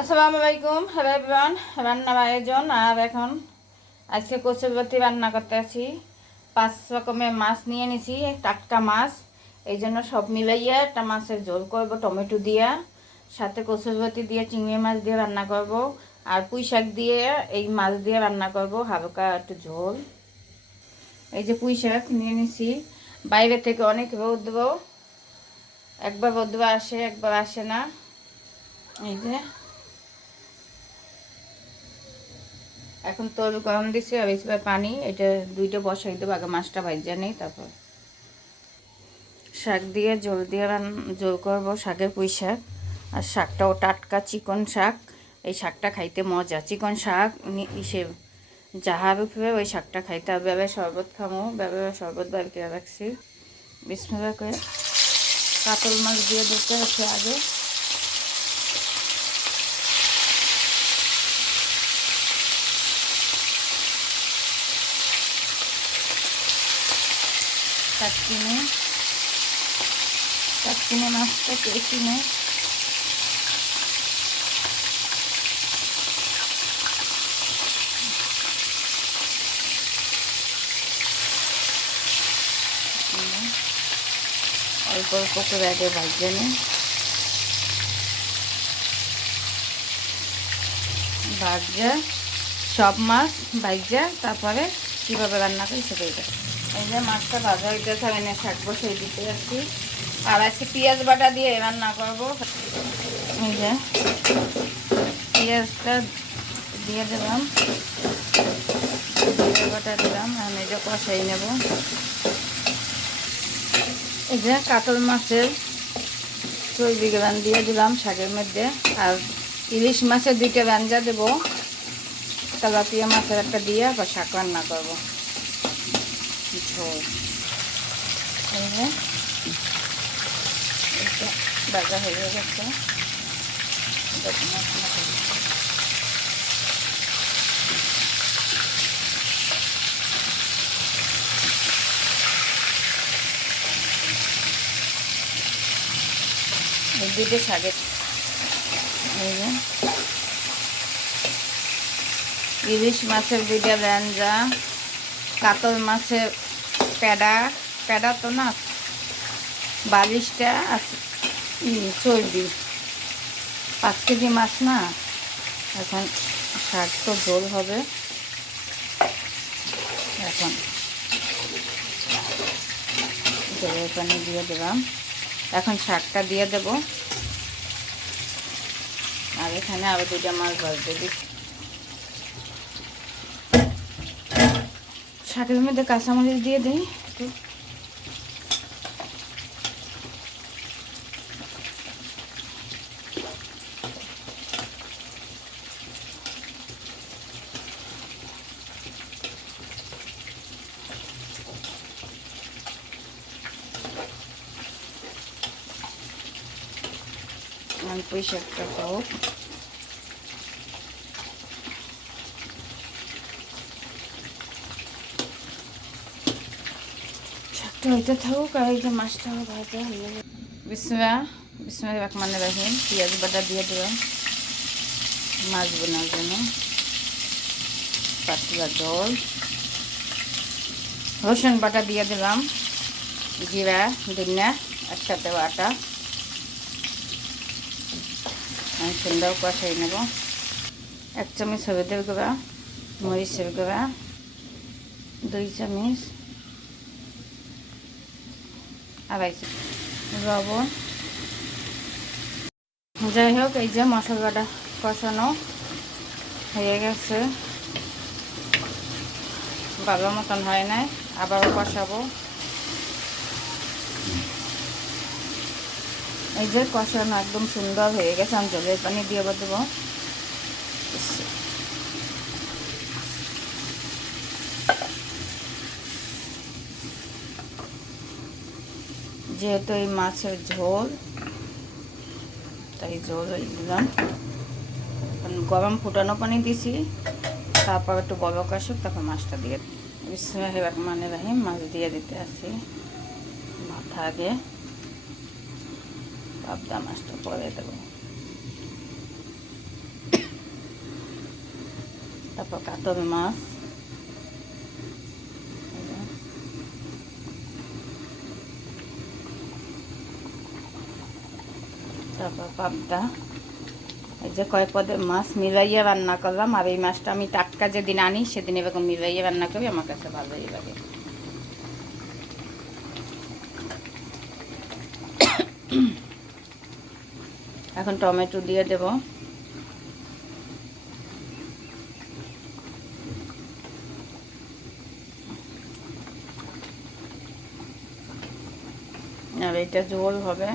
আসসালামু আলাইকুম, hello everyone. রান্নার আয়োজন আর এখন আজকে কচুরবতি রান্না করতে আছি। 5 রকমের মাছ নিয়ে নিছি, টাটকা মাছ। এই জন্য সব মিলাইয়া একটা মাছের ঝোল করব টমেটো দিয়া, সাথে কচুরবতি দিয়ে চিংড়ি মাছ দিয়ে রান্না করব, আর পুঁই শাক দিয়ে এই মাছ দিয়ে রান্না করব হালকা একটু ঝোল। এই যে পুঁই শাক নিয়ে নিছি, বাইরে থেকে অনেক রৌদ্র, একবার রৌদ্র আসে একবার আসে না। এই যে এখন তরু গরম দিছি আর এসবে পানি, এটা দুইটা বসাই দেবো, আগে মাছটা ভাজা নেই, তারপর শাক দিয়ে জল দিয়ে জল করবো। শাকের পুঁই শাক, আর শাকটাও টাটকা চিকন শাক। এই শাকটা খাইতে মজা, চিকন শাক ইসে জাহার উপরে ওই শাকটা খাইতে হবে। এবার শরবত খামো, বেবে শরবত বার করে রাখছি। বিসমিল্লাহ করে কাতল মাছ দিয়ে দিতে হচ্ছে আগে। কাটকিনে মাছটা কেটে নিয়ে অল্প অল্প করে আগে ভাজা নিই, ভাজা সব মাছ ভাজা তারপরে কীভাবে রান্না করি সেটাই দেখ। এই যে মাছটা ভাজা হইতে থাকে, এনে শাক বসিয়ে দিতে যাচ্ছি। আর আজকে পেঁয়াজ বাটা দিয়ে রান্না করব। এই যে পেঁয়াজটা দিয়ে দিলাম, পেঁয়াজ বাটা দিলাম, আমি এই যে কষাই নেব। এই যে কাতল মাছের চর্বি গ্রান দিয়ে দিলাম শাকের মধ্যে, আর ইলিশ মাছের 2টা ব্যঞ্জা দেবো, তেলাপিয়া মাছের একটা দিয়ে আবার শাক রান্না করবো ঝোল। এই যে এটা ভাজা হয়ে গেছে, এই 2টা শাকের। এই যে ইলিশ মাছের 2টা ব্যঞ্জা, কাতল মাছের প্যাডা, প্যাডা তো না, বালিশটা আছে, চর্বি। 5 কেজি মাছ না, এখন শাক তো ঝোল হবে। এখন জলের পানি দিয়ে দিলাম, এখন শাকটা দিয়ে দেব। আর এখানে আরও 2টা মাছ ভাজতে দিচ্ছি। শাকের মধ্যে কাঁচামরিচ দিয়ে দিই একটু, পুঁই শাকটা খাও। শাকটা হইতে থাকুক, আর এই যে মাছটাও ভাজা হয়ে যাবে। বিসমিল্লাহির রহমানির রহিম। পেঁয়াজ বাটা দিয়ে দিলাম মাছ বোনার জন্য, পাতলা জল, রসুন বাটা দিয়ে দিলাম, জিরা ধনিয়া একসাথে বাটা, আমি সুন্দর কষাই নেব। 1 চামচ হলুদের গুঁড়া, মরিচের গুঁড়া 2 চামচ, আড়াই চামচ লবণ। যাই হোক, এই যে মশলাটা কষানো হয়ে গেছে, ভালো মতন হয় নাই, আবারও কষাবো। এই যে কষানো একদম সুন্দর হয়ে গেছে, আমি জলের পানি দিয়ে দেবো। যেহেতু এই মাছের ঝোল, তাই ঝোল দিলাম। গরম ফুটানো পানি দিছি, তারপর একটু বড় কষুক, তারপর মাছটা দিয়ে বিসমিল্লাহির রহমানির রহিম। মাছ দিয়ে দিতে আসি, মাথা আগে, পাবদা মাছটা পরে দেবো। তারপর কাতল মাছ, তারপর পাবদা। এই যে কয়েক পদের মাছ মিলাইয়া রান্না করলাম। আর এই মাছটা আমি টাটকা যেদিন আনি সেদিন এরকম মিলাইয়া রান্না করি, আমার কাছে ভালোই লাগে। এখন টমেটো দিয়ে দেব। আর এটা ঝোল হবে।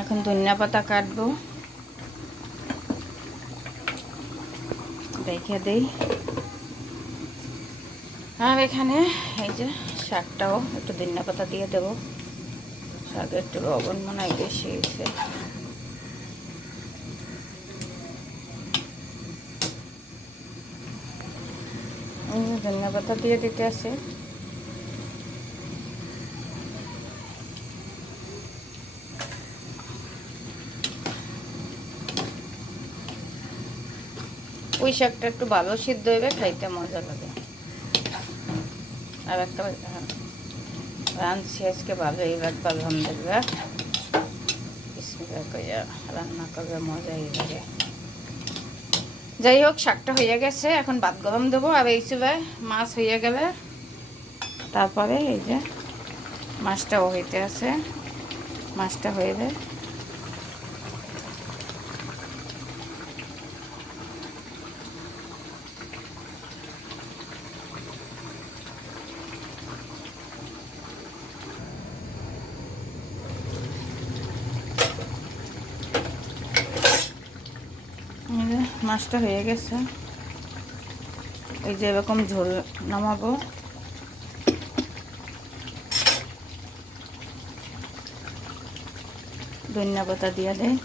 এখন ধনিয়া পাতা কাটবো, রেখে দেই। আর এখানে এই যে শাকটাও একটু ধনিয়া পাতা দিয়ে দেবো। শাকের একটু লবণ মনে হয় বেশি হয়েছে। ধনিয়া পাতা দিয়ে দিতে আছে। ওই শাকটা একটু ভালো সিদ্ধ হইবে, খাইতে মজা লাগে। আর একটা রাঁধছি আজকে ভালোই লাগবে আলহামদুলিল্লাহ। বিসমিল্লাহ কইয়া রান্না করবে, মজাই লাগে। যাই হোক, শাকটা হয়ে গেছে, এখন ভাত গরম দেবো। আর এই চুলায় মাছ হয়ে গেলে তারপরে এই যে মাছটাও হইতে আছে, মাছটা হয়ে যায়। মাছটা হয়ে গেছে, এই যে এরকম ঝোল নামাবো। ধনিয়া পাতা দিয়ে দেয়।